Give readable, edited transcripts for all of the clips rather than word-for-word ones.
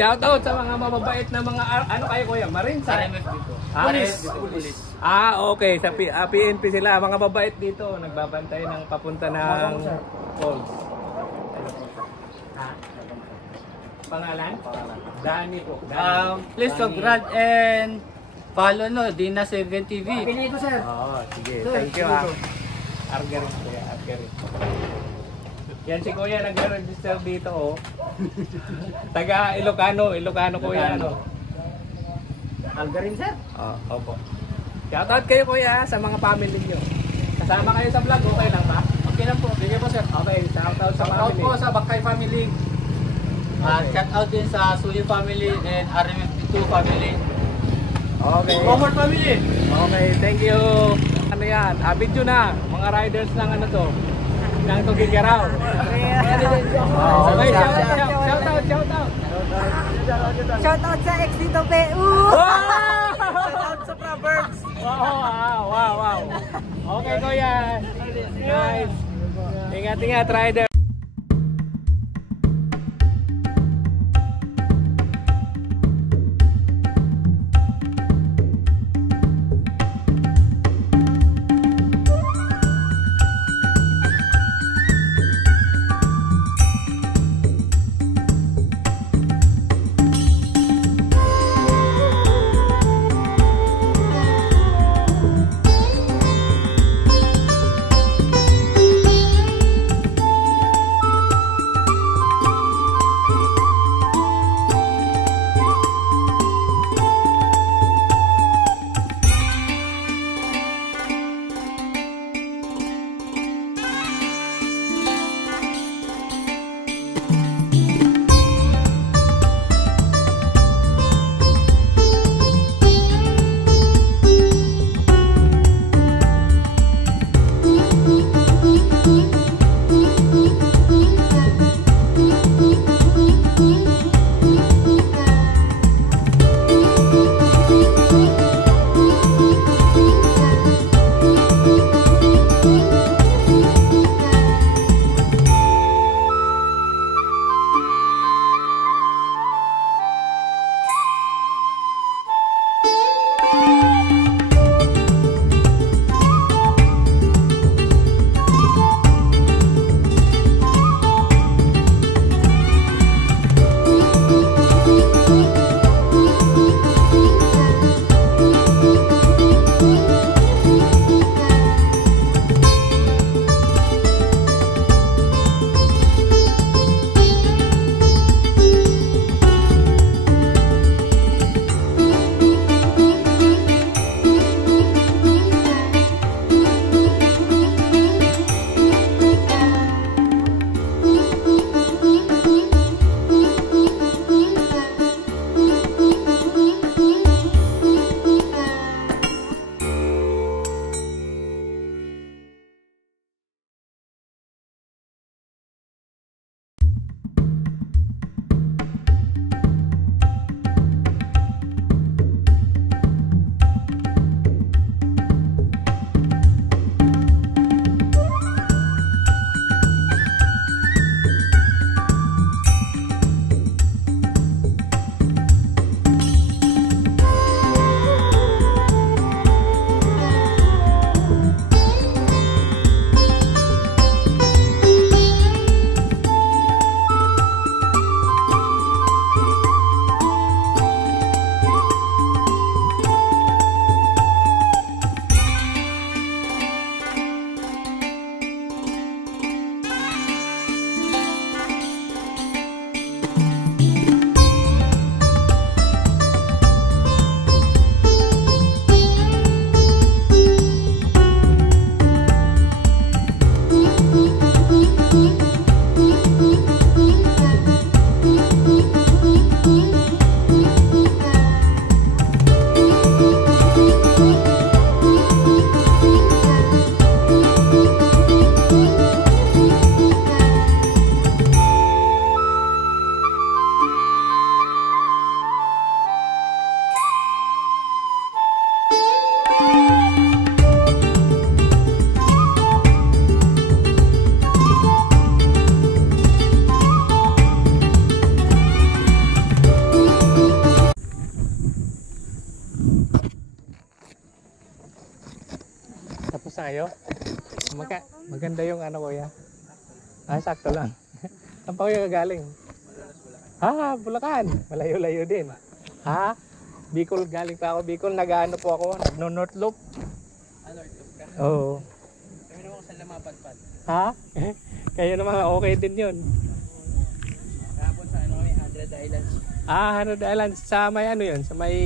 Shoutout sa mga mababait na mga, ano kayo kuya? Marines? RMF dito. Police. Okay. Sa PNP sila. Mga mababait dito. Nagbabantay ng papunta ng falls. Pangalan? Dani po. Please subscribe and follow Dina 7 TV. Pinito sir. Sige. Thank you Argarin kuya. Argarin. Yan si kuya nag-register dito Taga Ilocano kuya Algarin sir. Opo. Shoutout kayo kuya sa mga family niyo. Kasama kayo sa vlog, okay lang ba? Okay lang po. Sige po sir. Okay, shoutout sa Shoutout family. po sa Bakay family. Shoutout din sa Suyo family and RMF2 family. Okay. Comfort family. Okay, thank you. Ano yan? Video na. Mga riders ng ano to? Ng Tugigaraw. Okay, shoutout. Shoutout sa X-Dito-PU. Shoutout sa Proverbs. Wow. Okay kuya. Nice. Ingat rider. na kayo? Maganda yung ano kuya. Sakto lang. Saan pa kayo galing? Bulacan. Malayo-layo din. Bicol, galing pa ako. Bicol, nag-ano po ako. Nag-North Loop. North Loop ka? Oo. Kami naman sa Lamapadpad. Kaya naman okay din yun. Kahapon sa ano kami, 100 Islands. 100 Islands. Sa may ano yun? Sa may...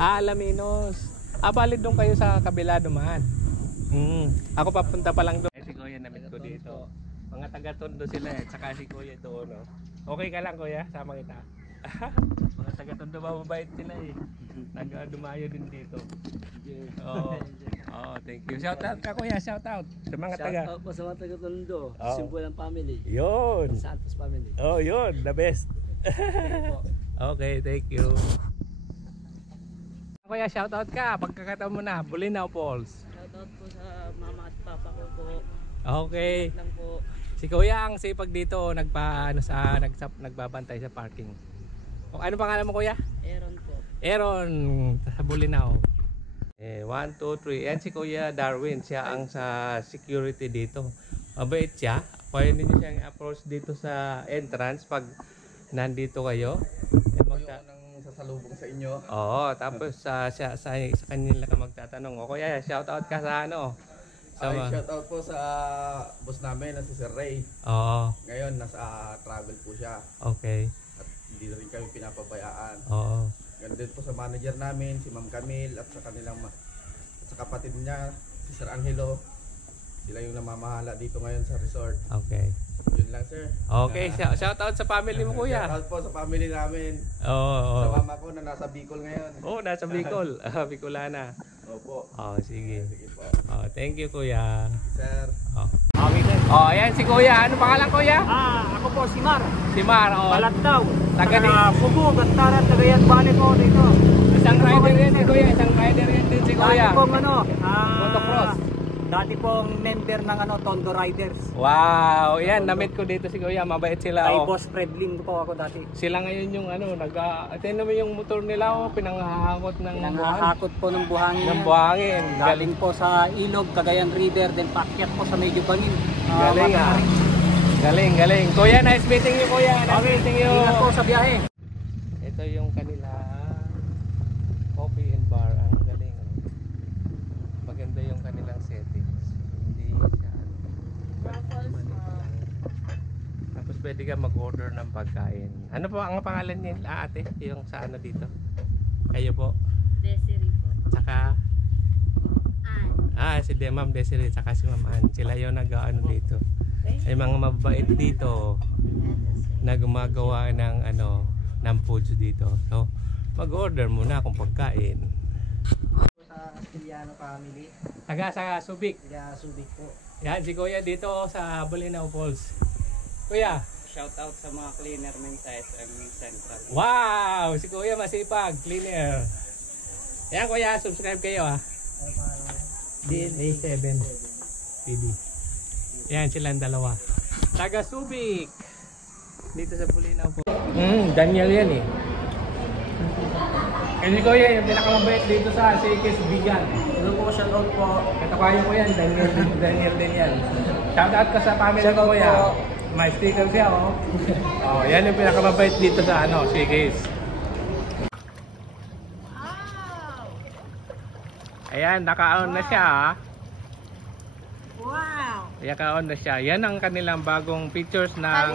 Alaminos. Valid doon kayo sa kabila dumaan. Ako papunta pa lang doon. Si Kuya namit ko dito. Mga taga-Tondo sila Tsaka si Kuya doon. No? Okay ka lang Kuya? Sama kita. Mga taga-Tondo mababait sila Nag-dumayo din dito. Thank you. Shout out ka Kuya. Shout out. Sa mga taga. Shout out po sa mga taga-Tondo. Simpulan family. Yun. Santos family. Yun. The best. Okay, thank you. Kuya, shoutout ka. Pagkakataon mo na, Bulinaw Falls. Shoutout po sa mama at papa ko po. Okay. Lang po. Si Kuya ang sipag dito, nagbabantay sa parking. Ano pangalan mo Kuya? Aaron po. Aaron, sa Bulinaw. 1, 2, 3. Yan si Kuya Darwin, siya ang sa security dito. Mabait siya. Pwede niyo siyang approach dito sa entrance pag nandito kayo. Sasalubong sa inyo. Tapos sa kanila ka magtatanong. Kuya, shout out ka sa ano? Shout out po sa boss namin na si Sir Ray. Ngayon nasa travel po siya. Okay. At hindi rin kami pinapabayaan. Ganun din po sa manager namin, si Ma'am Camille at sa kanilang at sa kapatid niya, si Sir Angelo. Sila yung namamahala dito ngayon sa resort. Okay. Yun lang sir. Okay, shout out sa family mo Kuya. Shout out po sa family namin. Sa mama ko na nasa Bicol ngayon. Nasa Bicol. Bicolana. Opo. Sige. Sige po. Thank you Kuya. Sir. Okay sir. Ayan si Kuya. Ano pangalan Kuya? Ako po si Mar. Si Mar. Balagtaw. Taga Subo, Gantara, Tagayan, Bale ko dito. Isang rider yan si Kuya. Isang rider yan din si Kuya. Dati pong motocross. Dati pong member ng Tondo Riders. Wow, yan namit ko dito si Kuya, mabait sila Kay Boss Fredlin po ako dati. Sila ngayon yung attend naman yung motor nila pinanghahakot ng Pinanghahakot po ng buhangin. Ng buhangin. Galing po sa Ilog, Cagayan River, then paakyat po sa Medyo Bangin. Galing Galing. Kuya, nice meeting you Kuya. Nice meeting you. Ingat po sa biyahe. Ito yung kanila coffee and bar. Ang galing. Maganda yung kanilang settings. Hindi siya. Tapos pwede ka mag-order ng pagkain. Ano po ang pangalan niya ate? Yung sa ano dito? Kayo po? Desiree po. Tsaka? Ann. Si Ma'am Desiree tsaka si Ma'am Ann. Sila yung nag-ano dito. Ay mga mabait dito na gumagawa ng ng foods dito. So, mag-order muna kung pagkain. Sa Astillano family. Taga sa Subic. Taga Subic po. Yan si Kuya dito sa Bulinaw Falls. Kuya. Shout out sa mga cleaner ng sa SM Central. Wow! Si Kuya masipag, cleaner. Yan Kuya, subscribe kayo DNA 7 PD. Yan silang dalawa. Taga Subic. Dito sa Bulinaw po. Daniel yan eh. Kasi Kuya, yung pinakamabait dito sa Sikis Bigan. Hello po, shout out po. Katapayan ko yan, Daniel din yan. Shout out ka sa family ko Kuya. May sticker siya yan yung pinakamabait dito sa Sikis. Ayan, naka-on na siya Wow! Naka-on na siya. Yan ang kanilang bagong features ng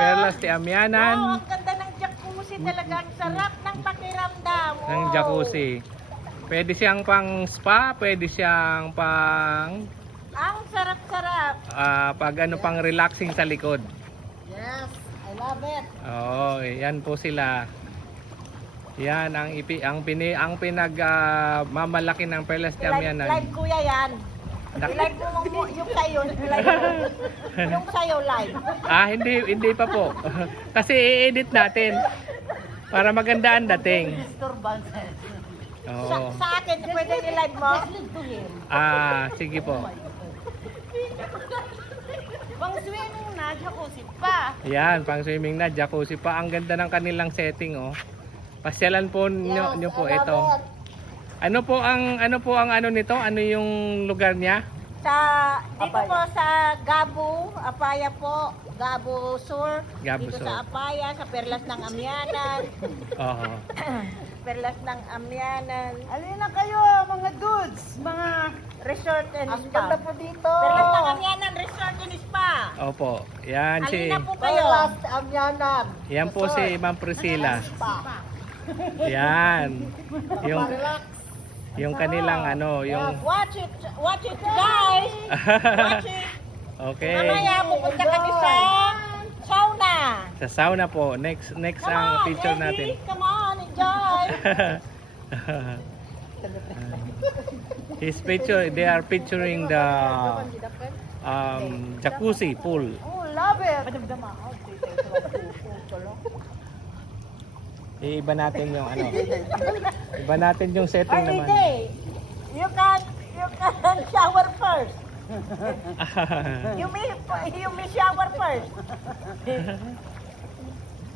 Perlas de Amianan. Wow, ang ganda ng jacuzzi talaga. Ang sarap ng pakiramdam. Ng jacuzzi. Pwede siyang pang spa, pwede siyang pang Ang sarap-sarap. pang relaxing sa likod. Yes, I love it. Yan po sila. Yan ang pinagmamalaki ng Perlas de Amianan. Live kuya yan. Live mo yung sayo. Yung sayo live. Hindi pa po. Kasi i-edit natin para maganda ang dating. Sa akin, pwede i-live mo? Sige po. Pang swimming na, jacuzzi pa. Yan, pang swimming na, jacuzzi pa. Ang ganda ng kanilang setting Pasyalan po nyo po I love ito. it. Ano po ang ano nito? Ano yung lugar niya? Dito po sa Gabo, Apaya po, Gabo Sur. Gabo dito Sur. sa Apaya, sa Perlas ng Amyanan. Oo. Perlas ng Amyanan. Alin na kayo, mga dudes, mga Resort and ang Spa. ganda po dito. Perlas ng Amyanan, Resort and Spa. Opo. Yan si Alin na po kayo. Perlas Amyanan. Yan po si Ma'am Priscilla. Spa. Yan. Yung kanilang ano, yung Watch it guys. Watch it. okay. Mamaya pupunta kami sa sauna. Sa sauna po. Next Come ang on, picture Eddie. natin. Come on, enjoy. They are picturing the jacuzzi pool. Oh, love it. Iba natin yung ano. Iba natin yung setting naman. Holiday. You can shower first. You may shower first.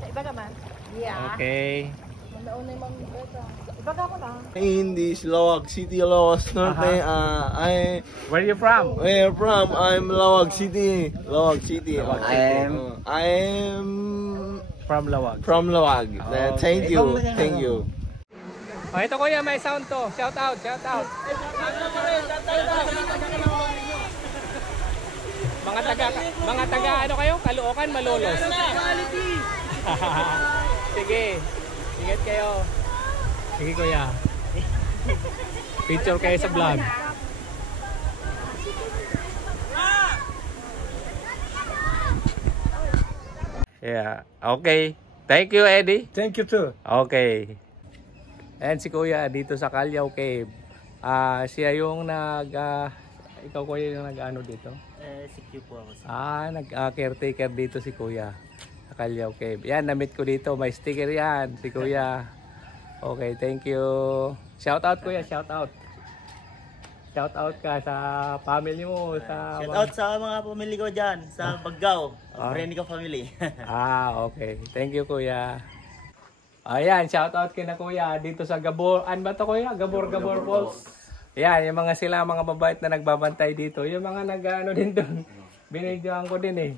Iba naman. Yeah. Okay. Iba ka mo na. In this Lawag City, Lawas Norte, Where are you from? where from? I'm Lawag City. I'm From Lawag. from Lawag. Thank you. Oh, ito kuya, may sound to. Shout out. Mga taga ano kayo? Caloocan, Malolos. Sige. Ingat kayo. Sige kuya. Picture kayo sa vlog. Yeah. Okay. Thank you, Eddie. Thank you too. Okay. Ayan si Kuya dito sa Calyaw Cave. Siya yung ikaw kuya yung nag-ano dito? Si Q po ako. Nag-caretaker dito si Kuya sa Calyaw Cave. Yan, na-meet ko dito. May sticker yan si Kuya. Okay, thank you. Shout out Kuya, shout out. Shout out ka sa family mo. Shout out sa mga pamilya ko dyan, sa Baggao, Brenica family. Okay. Thank you Kuya. Ayan, shout out kina Kuya dito sa Gabor. Ano ba to Kuya? Gabor Falls. Ayan, yung mga mababait na nagbabantay dito. Yung mga nag-ano din doon. Binidyoan ko din eh.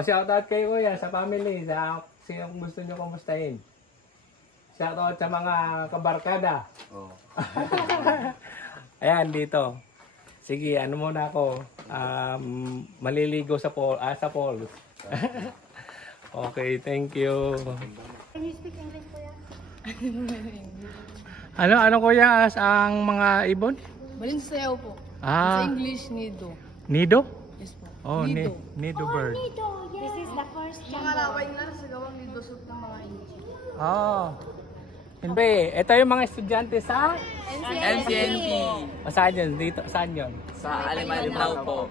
Shout out kay Kuya sa family, sa sinong gusto nyo kumustahin. Shout out sa mga kabarkada. Ayan dito. Sige, ano muna ako. Maliligo sa falls. Okay, thank you. Can you speak English, Kuya? Ano kuya ang mga ibon? Balin sayaw po. Ah, Sa English, nido. nido? Yes po. Oh, Nido. nido bird. This is the first Mga laway na sa gawang nido suit ng mga English. Oh. Hindi, ito yung mga estudyante sa NCNP. saan yun? Dito, saan yun? Sa Alimantaw po.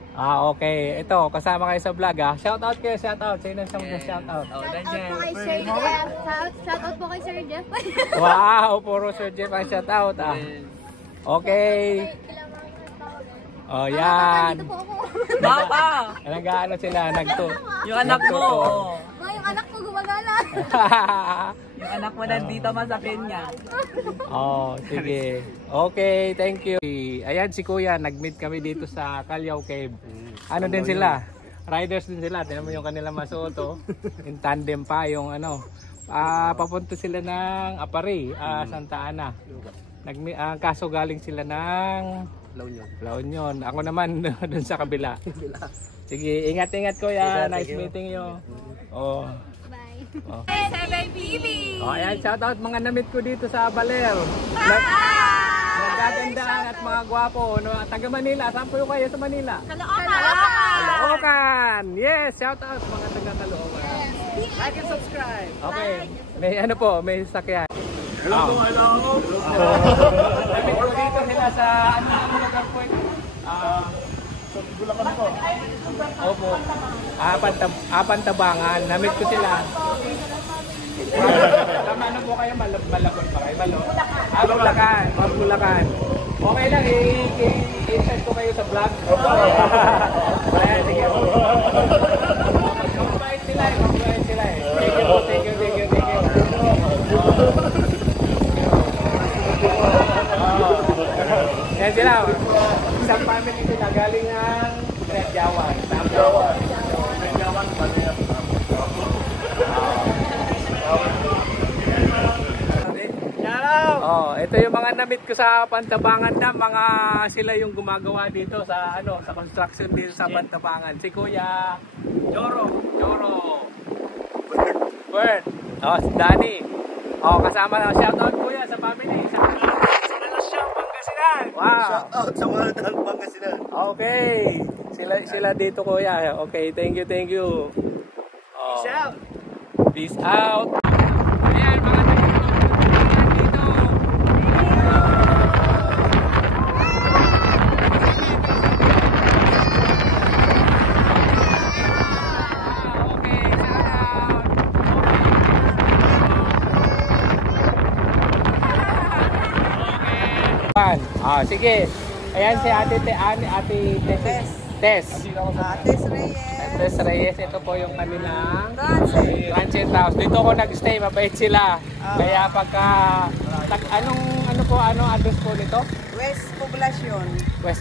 Okay. Ito, kasama kayo sa vlog Shout out kayo, shout out. Sino siyang shout out? Shout out po kay Sir Jeff. Wow, puro Sir Jeff ang shout out Okay. Oh, yan. Dito po ako. Papa! Nag-ano sila, Yung anak mo! Yung anak ko gumagala. Yung anak mo nandito man sa Kenya. Sige. Okay, thank you. Ayan si Kuya, nag-meet kami dito sa Calyaw Cave. Ano din sila? Riders din sila. Tingnan mo yung kanilang masuot in tandem pa yung ano. Papunta sila ng Apari, Santa Ana. Kaso galing sila ng La Union. Ako naman dun sa kabila. Sige, ingat-ingat Kuya. Nice meeting you. Bye. Say baby. Ayan, shoutout mga namit ko dito sa Baler. Nagagandaan at mga gwapo. Taga Manila. Saan po yung kayo sa Manila? Caloocan! Yes, shoutout mga taga Caloocan. Like and subscribe. Okay. May sakyan. Hello. Namit ko dito sila sa ano lugar po ito? Bulacan po. Opo. Apantabangan. Namit ko sila. Tama na po kayo, malabon pa kayo. Bulacan. Bulacan. Okay lang, i-insert ko kayo sa vlog. Ayan, sige po. Mabait sila eh. Thank you. Yan sila. Isang family sila galing ang Jawan. Jawan. Jawan. Oh, ito yung mga namit ko sa Pantabangan na mga sila yung gumagawa dito sa sa construction dito sa Pantabangan. Si Kuya Joro. Bert. Oh, si Danny. Oh, kasama na. Shout out Kuya sa family. Sa Relasyon Pangasinan. Wow. Shout out sa mga dahil Pangasinan. Okay. Sila dito Kuya. Okay, thank you. Oh. Peace out. Peace out. Ayan mga dito. Sige. Ayan si Ate Tess. Tess Reyes, ito po yung kanilang transit house. Dito ako nag-stay, mabait sila. Kaya pagka ano address po nito? West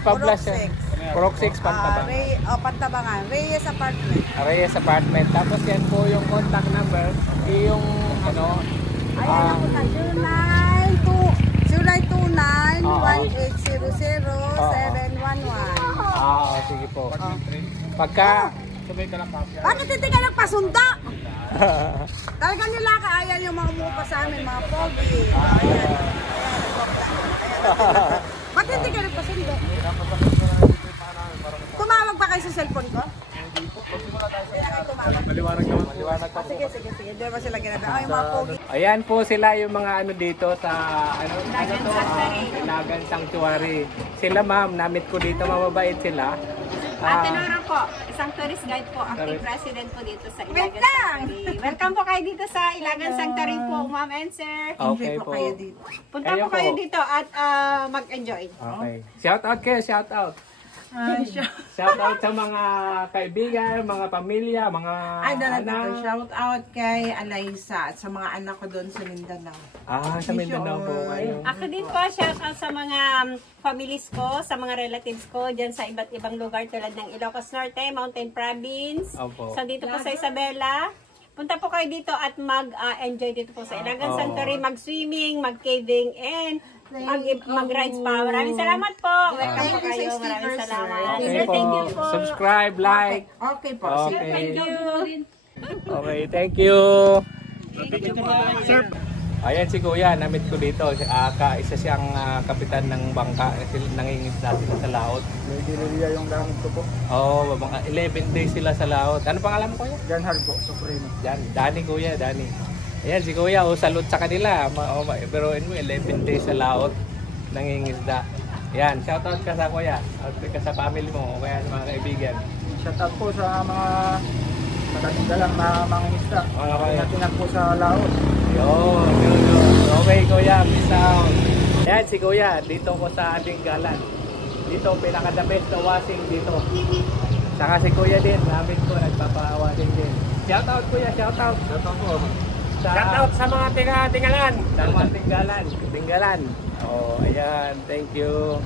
Poblacion. Purok 6 Pantabangan. Pantabangan. Reyes Apartment. Reyes Apartment. Tapos yan po yung contact number, yung Ayan ako na. 0929-1800-711. sige po. Pagka Bakit hindi ka nagpasunta? Talaga nila kaayan yung mga umupa sa amin, mga pogi. Bakit hindi ka nagpasunta? Tumawag pa kayo sa cellphone ko? maliwanag naman. Sige. Hindi ba sila ginagawa? Ay, mga pogi. Ayan po sila yung mga dito sa Ilagan Sanctuary. Sila ma'am, namit ko dito, mababait sila. Ate Nora po, isang tourist guide po, acting president po dito sa Ilagan Sanctuary. Welcome po kayo dito sa Ilagan Sanctuary po, ma'am and sir. Okay po. Punta po kayo dito at mag-enjoy. Okay. Shout out kayo, shout out. Shout out sa mga kaibigan, mga pamilya, mga anak. Shout out kay Alaysa at sa mga anak ko doon sa Mindanao. Sa Mindanao po kayo. Ako din po, shout out sa mga families ko, sa mga relatives ko dyan sa iba't ibang lugar tulad ng Ilocos Norte, Mountain Province. Opo. So dito po sa Isabela. Punta po kayo dito at mag-enjoy dito po sa Ilagan Sanctuary, mag-swimming, mag-caving, and mag-rides pa. Maraming salamat po. Welcome po kayo. Maraming salamat. Okay po. Thank you po. Subscribe, like. Okay po. Okay. Thank you. Okay, thank you. Ayan si Kuya, namit ko dito. Isa siyang kapitan ng bangka. Nangingisda sila sa laot. Nagdiriya yung gamit ko po. Oo, mga 11 days sila sa laot. Ano pangalan mo Kuya? Jan Hard po, Supreme. Danny Kuya, Danny. Ayan si Kuya, salute sa kanila. Pero 11 days sa laot, nangingisda. Ayan, shoutout ka sa Kuya. Shoutout ka sa family mo, o kaya sa mga kaibigan. Shoutout po sa mga nagatigalang na mga isda. Natinag po sa laot. Yun. Okay Kuya, peace out. Ayan si Kuya, dito ko sa Dinggalan. Dito, pinaka-the best na washing dito. Saka si Kuya din, namin ko, nagpapawashing din. Shoutout Kuya, shoutout. Shoutout po. Shoutout sa mga Tinggalan. Sa mga Tinggalan. Oh, ayan, thank you.